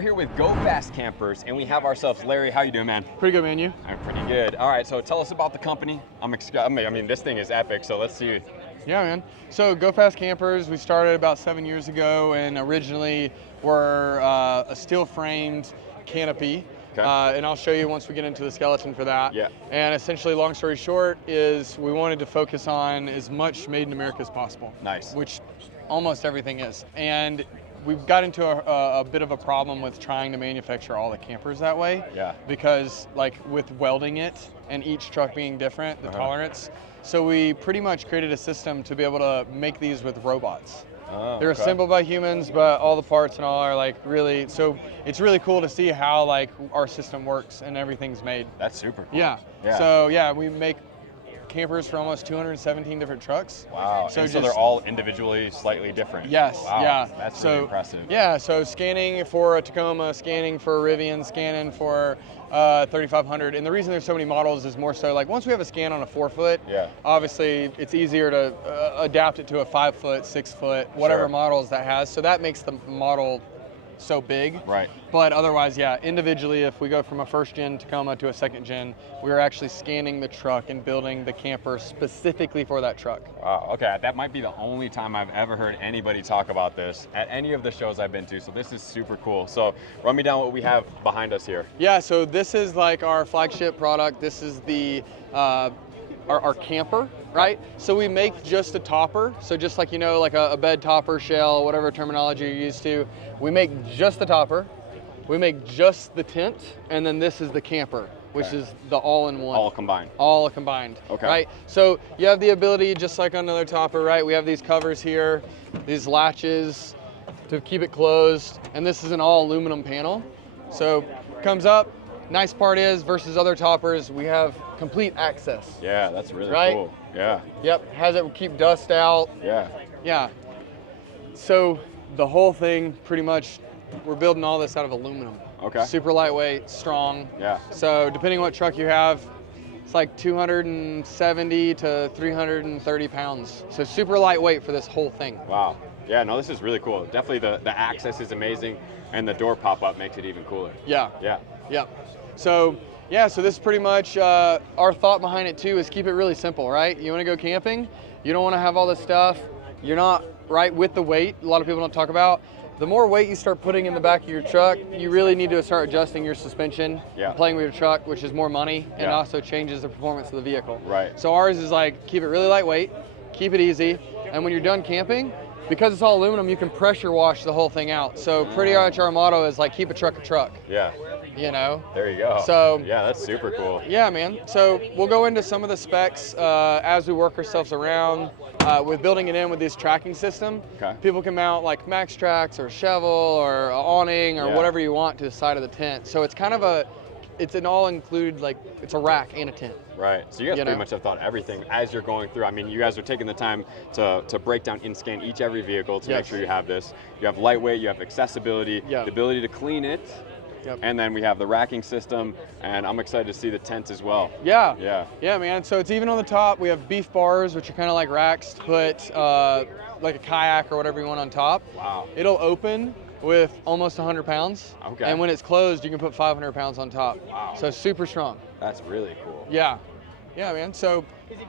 are here with Go Fast Campers, and we have ourselves Larry. How you doing, man? Pretty good, man. You? I'm pretty good. All right, so tell us about the company. I mean, this thing is epic, so let's see. Yeah, man. So Go Fast Campers, we started about 7 years ago, and originally we're a steel-framed canopy. Okay. And I'll show you once we get into the skeleton for that. Yeah. And essentially, long story short, is we wanted to focus on as much made in America as possible. Nice. Which almost everything is. And we've got into a bit of a problem with trying to manufacture all the campers that way. Yeah. Because like with welding it and each truck being different, the tolerance. So we pretty much created a system to be able to make these with robots. Oh, They're assembled by humans, but all the parts and all are like really, so it's really cool to see how like our system works and everything's made. That's super cool. Yeah. So yeah, we make campers for almost 217 different trucks. Wow. So they're all individually slightly different. Yes. Wow. Yeah. That's really impressive. Yeah. So scanning for a Tacoma, scanning for a Rivian, scanning for 3500. And the reason there's so many models is more so like once we have a scan on a 4-foot, obviously it's easier to adapt it to a 5-foot, 6-foot, whatever models that has. So that makes the model so big. Right. But otherwise, yeah, individually, if we go from a first-gen Tacoma to a second-gen, we are actually scanning the truck and building the camper specifically for that truck. Wow, okay, that might be the only time I've ever heard anybody talk about this at any of the shows I've been to, so this is super cool. So run me down what we have behind us here. Yeah, so this is like our flagship product. This is the our camper, right? So we make just a topper. So just like, you know, like a bed topper, shell, whatever terminology you're used to, we make just the topper. We make just the tent, and then this is the camper, which is the all-in-one. All combined. All combined. Okay. Right? So you have the ability, just like on another topper, right? We have these covers here, these latches to keep it closed, and this is an all aluminum panel. So comes up. Nice part is, versus other toppers, we have complete access. Yeah, that's really cool. Yeah. Yep, has it keep dust out. Yeah. Yeah. So the whole thing, pretty much, we're building all this out of aluminum. Okay. Super lightweight, strong. Yeah. So depending on what truck you have, it's like 270 to 330 pounds. So super lightweight for this whole thing. Wow. Yeah, no, this is really cool. Definitely the access is amazing, and the door pop-up makes it even cooler. Yeah. Yeah. Yeah. So yeah, so this is pretty much our thought behind it too, is keep it really simple, right? You want to go camping, you don't want to have all this stuff, you're not right with the weight, a lot of people don't talk about. The more weight you start putting in the back of your truck, you really need to start adjusting your suspension, playing with your truck, which is more money, and also changes the performance of the vehicle. Right. So ours is like, keep it really lightweight, keep it easy, and when you're done camping, because it's all aluminum, you can pressure wash the whole thing out. So pretty much our motto is like, keep a truck a truck. Yeah. You know? There you go. So yeah, that's super cool. Yeah, man. So we'll go into some of the specs as we work ourselves around with building it in with this tracking system. Okay. People can mount like max tracks or shovel or awning or whatever you want to the side of the tent. So it's kind of it's an all-include, like it's a rack and a tent. Right, so you guys pretty much have thought everything as you're going through. I mean, you guys are taking the time to break down and scan every vehicle to make sure you have this. You have lightweight, you have accessibility, the ability to clean it, and then we have the racking system, and I'm excited to see the tent as well. Yeah. Yeah. Yeah, man. So it's even on the top. We have beef bars, which are kind of like racks to put like a kayak or whatever you want on top. Wow. It'll open with almost 100 pounds. Okay. And when it's closed, you can put 500 pounds on top. Wow. So super strong. That's really cool. Yeah. Yeah, man. So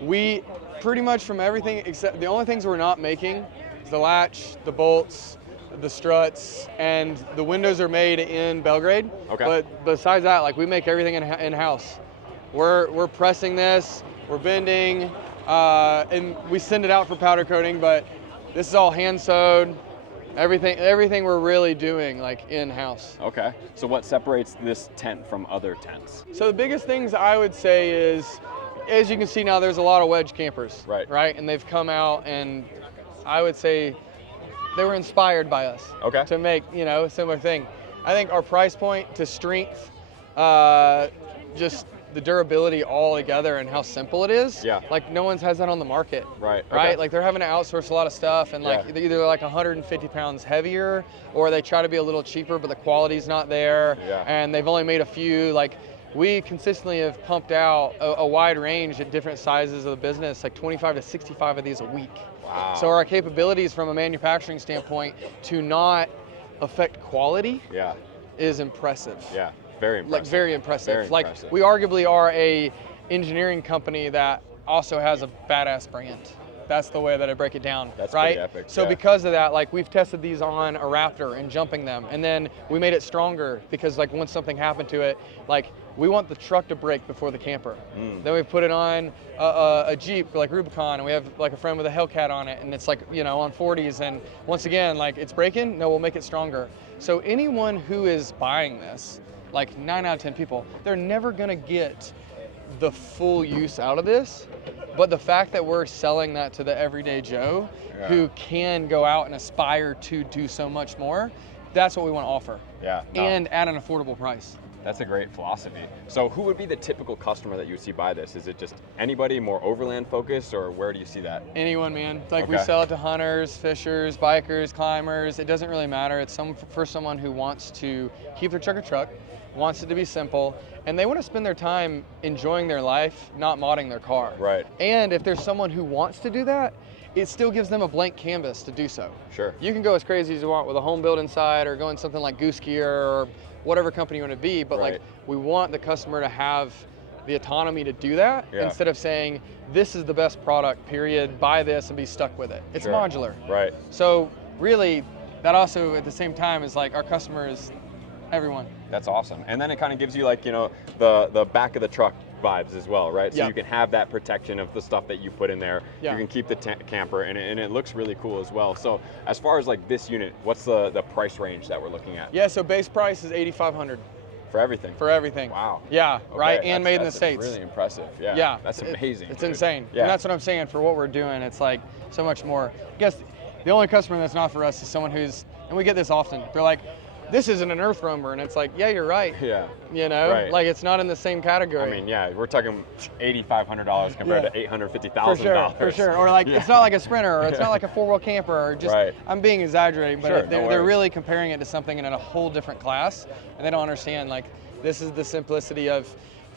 we pretty much from everything except the only things we're not making is the latch, the bolts, the struts, and the windows are made in Belgrade. Okay. But besides that, like we make everything in-house. We're pressing this, we're bending, and we send it out for powder coating, but this is all hand sewed. Everything we're really doing like in-house. Okay, so what separates this tent from other tents? So the biggest things I would say is, as you can see now, there's a lot of wedge campers. Right? And they've come out, and I would say they were inspired by us to make, a similar thing. I think our price point to strength, just the durability all together and how simple it is. Yeah. Like no one's has that on the market. Right. Right. Okay. Like they're having to outsource a lot of stuff, and like they're either like 150 pounds heavier, or they try to be a little cheaper, but the quality's not there. Yeah. And they've only made a few. Like we consistently have pumped out a wide range at different sizes of the business, like 25 to 65 of these a week. Wow. So our capabilities from a manufacturing standpoint to not affect quality. Yeah. is impressive. Yeah, very impressive. Like very impressive. Very like impressive. we arguably are a engineering company that also has a badass brand. That's the way that I break it down. That's right? pretty epic. So because of that, like we've tested these on a Raptor and jumping them, and then we made it stronger because like once something happened to it, like we want the truck to break before the camper. Then we put it on a Jeep like Rubicon, and we have like a friend with a Hellcat on it, and it's like, you know, on 40s, and once again, like it's breaking, no, we'll make it stronger. So anyone who is buying this, like 9 out of 10 people, they're never gonna get the full use out of this, but the fact that we're selling that to the everyday Joe who can go out and aspire to do so much more, that's what we want to offer. Yeah. No. And at an affordable price. That's a great philosophy. So who would be the typical customer that you would see buy this? Is it just anybody more overland focused, or where do you see that? Anyone, man. Like we sell it to hunters, fishers, bikers, climbers. It doesn't really matter. It's for someone who wants to keep their truck, wants it to be simple, and they want to spend their time enjoying their life, not modding their car. Right. And if there's someone who wants to do that, it still gives them a blank canvas to do so. Sure. You can go as crazy as you want with a home build inside, or going something like Goose Gear or whatever company you want to be, but like we want the customer to have the autonomy to do that instead of saying, this is the best product, period, buy this and be stuck with it. It's modular. Right. So really, that also at the same time is like our customer is everyone. That's awesome. And then it kind of gives you like, you know, the back of the truck vibes as well, right? So you can have that protection of the stuff that you put in there. You can keep the camper, and it looks really cool as well. So as far as like this unit, what's the price range that we're looking at? Yeah, so base price is $8,500. For everything? For everything. Wow. Yeah, okay. right, and made in the States. Really impressive. Yeah. Yeah. That's amazing. It's insane. Yeah. And that's what I'm saying for what we're doing. It's like so much more. I guess the only customer that's not for us is someone who's, and we get this often, they're like, this isn't an earth roamer, and it's like, yeah, you're right. Yeah. You know, like it's not in the same category. I mean, yeah, we're talking $8,500 compared to $850,000. For sure. Or like, it's not like a Sprinter, or it's not like a four-wheel camper, or just, I'm being exaggerating, but they're really comparing it to something in a whole different class, and they don't understand, like, this is the simplicity of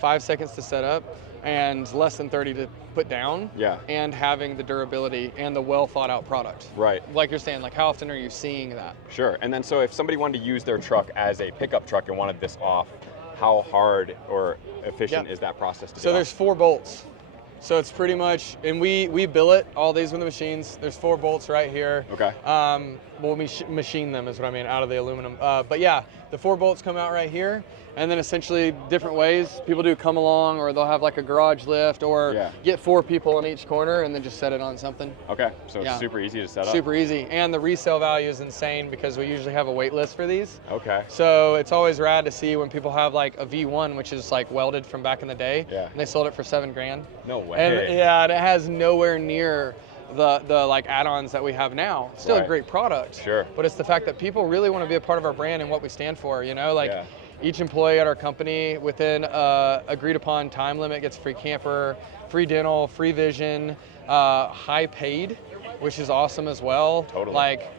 5 seconds to set up and less than 30 to put down, and having the durability and the well thought out product. Right. Like you're saying, like how often are you seeing that? Sure. And then so if somebody wanted to use their truck as a pickup truck and wanted this off, how hard or efficient is that process to do? So there's 4 bolts. So it's pretty much, and we billet all these with the machines. There's 4 bolts right here. Okay. Well, we machine them is what I mean, out of the aluminum. But yeah, the 4 bolts come out right here, and then essentially different ways. People do come along, or they'll have like a garage lift, or get 4 people in each corner and then just set it on something. Okay, so it's super easy to set up. Super easy, and the resale value is insane because we usually have a wait list for these. Okay. So it's always rad to see when people have like a V1, which is like welded from back in the day, and they sold it for $7 grand. No way. And and it has nowhere near the like add-ons that we have now. It's still a great product. Sure. But it's the fact that people really want to be a part of our brand and what we stand for, you know? Like each employee at our company within agreed upon time limit gets free camper, free dental, free vision, high paid, which is awesome as well. Totally. Like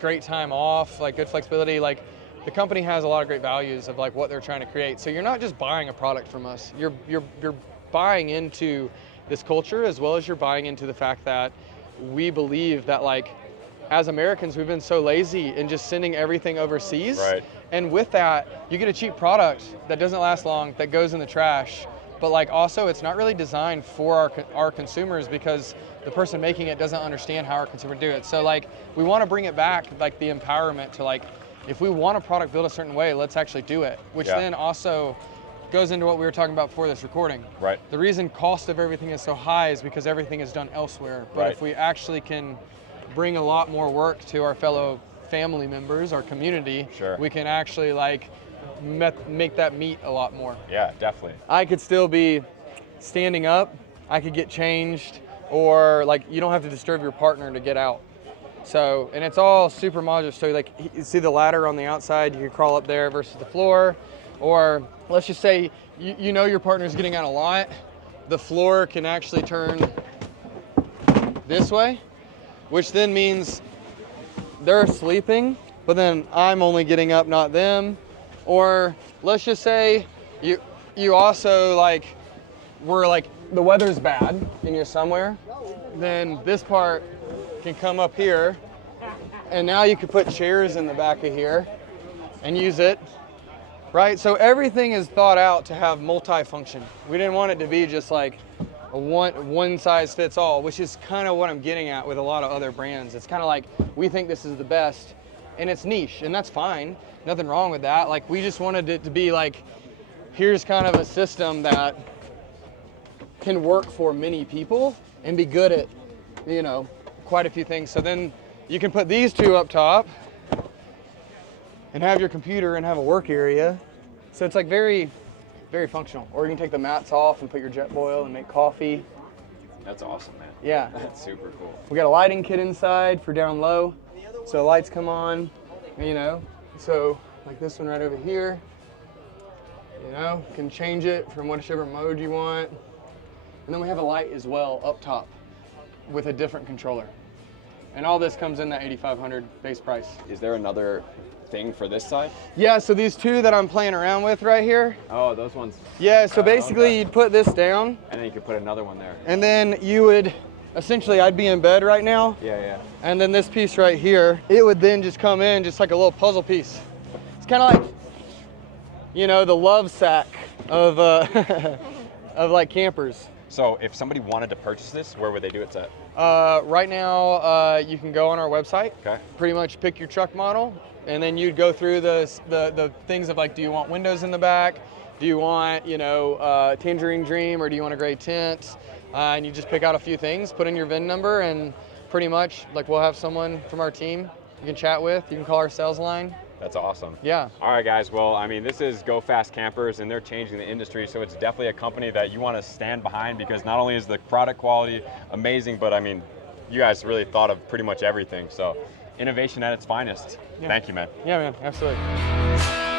great time off, like good flexibility. Like the company has a lot of great values of like what they're trying to create. So you're not just buying a product from us. You're buying into this culture, as well as you're buying into the fact that we believe that like as Americans we've been so lazy in just sending everything overseas. Right. And with that, you get a cheap product that doesn't last long, that goes in the trash. But like also it's not really designed for our consumers, because the person making it doesn't understand how our consumer do it. So like we want to bring it back, like the empowerment to like, if we want a product built a certain way, let's actually do it. Which then also goes into what we were talking about before this recording. Right. The reason cost of everything is so high is because everything is done elsewhere. But if we actually can bring a lot more work to our fellow family members, our community, we can actually like make that meet a lot more. Yeah, definitely. I could still be standing up, I could get changed, or like you don't have to disturb your partner to get out. So, and it's all super modular. So like you see the ladder on the outside, you can crawl up there versus the floor. Or let's just say you know your partner's getting out a lot, the floor can actually turn this way, which then means they're sleeping, but then I'm only getting up, not them. Or let's just say you also like, we're like, the weather's bad and you're somewhere, then this part can come up here, and now you could put chairs in the back of here and use it right? So everything is thought out to have multi-function. We didn't want it to be just like a one size fits all, which is kind of what I'm getting at with a lot of other brands. It's kind of like, we think this is the best, and it's niche, and that's fine. Nothing wrong with that. Like, we just wanted it to be like, here's kind of a system that can work for many people and be good at, you know, quite a few things. So then you can put these two up top and have your computer and have a work area. So it's like very, very functional. Or you can take the mats off and put your jet boil and make coffee. That's awesome, man. Yeah. That's super cool. We got a lighting kit inside for down low. So lights come on, you know. So like this one right over here, you know, you can change it from whichever mode you want. And then we have a light as well up top with a different controller. And all this comes in that $8,500 base price. Is there another thing for this side? Yeah, so these two that I'm playing around with right here. Oh, those ones. Yeah, so basically okay. You'd put this down. And then you could put another one there. And then you would, essentially I'd be in bed right now. Yeah. And then this piece right here, it would then just come in just like a little puzzle piece. It's kind of like, you know, the love sack of, of like campers. So if somebody wanted to purchase this, where would they do it at? Right now, you can go on our website. Okay. Pretty much pick your truck model, and then you'd go through the things of like, do you want windows in the back? Do you want, you know, Tangerine Dream, or do you want a gray tint? And you just pick out a few things, put in your VIN number, and pretty much like we'll have someone from our team you can chat with. You can call our sales line. That's awesome. Yeah. All right, guys. Well, I mean, this is Go Fast Campers, and they're changing the industry. So it's definitely a company that you want to stand behind, because not only is the product quality amazing, but I mean, you guys really thought of pretty much everything. So innovation at its finest. Yeah. Thank you, man. Yeah, man. Absolutely.